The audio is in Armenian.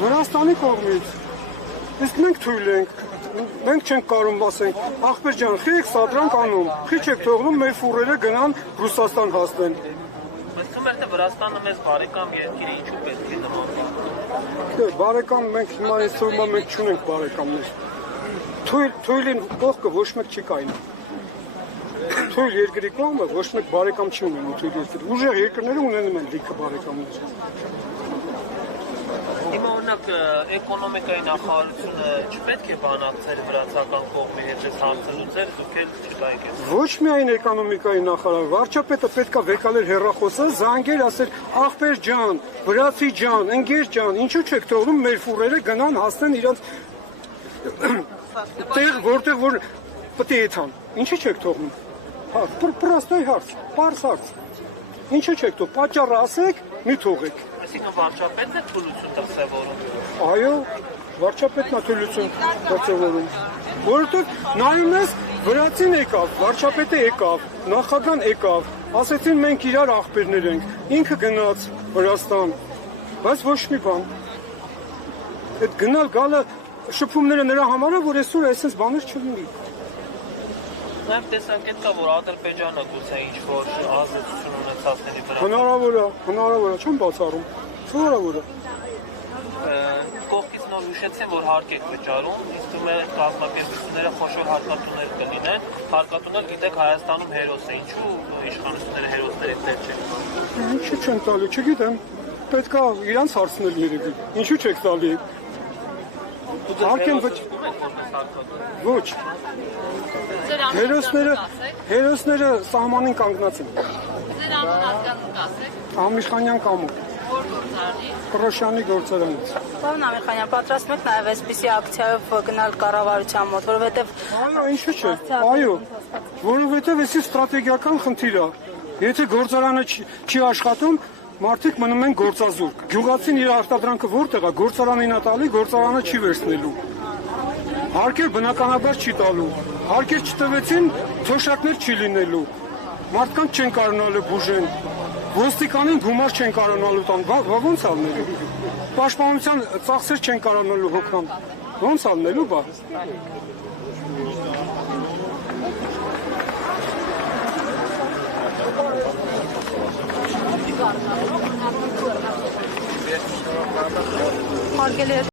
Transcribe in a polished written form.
Վրաստանի կողմից։ Իսկ մենք թույլ ենք, մենք չենք կարող ասենք, ախպեր ջան, խի եք սադրանք անում, խի չեք թողնում մեր ֆուրերը գնան Ռուսաստան հասնեն։ Բայց թվում է թե Վրաստանը մեզ բարեկամ երկիր է, ինչու պետք է նման։ Բարեկամ մենք հիմա այսօր մենք չունենք բարեկամներ։ Թույլին կողքը ոչ մեկ չի կայնում։ Թույլ երկրի կողմը ոչ մեկ բարեկամ չի ունենում թույլ երկրի։ Ուժեղ երկրները ունենում են լիքը բարեկամներ։ Հիմա օրինակ էկոնոմիկայի նախարարությունը չպետք է բանակցեր վրացական կողմի հետ այս հարցը լուծել, դուք էլ չկայք եք։ Ոչ միայն էկոնոմիկայի նախարար, վարչապետը պետք է վեկալեր հեռախոսը, զանգեր, ասել ախպեր ջան, վրացի ջան, ընկեր ջան, ինչու չեք թողնում մեր ֆուրերը գնան հասնեն իրենց տեղ, որտեղ որ պետք է եթան։ Ինչու չեք թողնում։ Հա, պրոստոյ հարց, պարզ հարց։ Ինչու չեք թողնում, պատճառը ասեք, մի թողեք։ Այսինքն վարչապետն է թույլություն տվեցավորում։ Այո, վարչապետն է թույլություն տվեցավորում։ Որովհետև նայում ես, վրացին եկավ, վարչապետը եկավ, նախագահան եկավ, ասեցին մենք իրար ախպերներ ենք, ինքը գնաց Վրաստան, բայց ոչ մի բան։ Այդ գնալ գալը շփումները նրա համար է, որ այսօր այսպես բաներ չլինի։ Նաև տեսակետ կա, որ Ադրբեջանը գուցե ինչ-որ ազդեցություն ունեցածների վրա։ Հնարավոր է, չեմ բացառում։ Հնարավոր է։ Կողքից նոր հիշեցին, որ հարկ եք վճարում, իսկ դու մեր կազմակերպությունները խոշոր հարկատուներ կլինեն։ Հարկատուներ գիտեք Հայաստանում հերոս է, ինչու իշխանությունները հերոսներ եք տեղ չեն։ Ինչու չեն տալի, չգիտեմ։ Պետք է իրանց հարցնել երևի։ Ինչու չեք տալի։ Հարկ են ոչ։ Հերոսները սահմանին կանգնած են։ Ձեր անուն ազգանուն կասեք։ Ամիրխանյան կամու։ Որ գործարանի։ Կրոշյանի գործարանից։ Պարոն Ամիրխանյան, պատրաստ եք նաև այսպիսի ակցիայով գնալ կառավարության մոտ, որովհետև Այո, ինչու՞ չէ։ Այո, որովհետև էսի ստրատեգիական խնդիր է։ Եթե գործարանը չի աշխատում, մարդիկ մնում են գործազուրկ։ Գյուղացին իր արտադրանքը որտեղ է, գործարանին է տալի, գործարանը չի վերցնելու։ Հարկեր բնականաբար չի տալու։ Հարկեր չտվեցին, թոշակներ չի լինելու։ Մարդկանց չեն կարողանալու բուժեն։ Ոստիկանին գումար չեն կարողանալու տան։ Ոնց ալնելու։ Պաշտպանության ծախսեր չեն կարողանալու հոգան։ Ոնց ալնելու բա։ հարգելի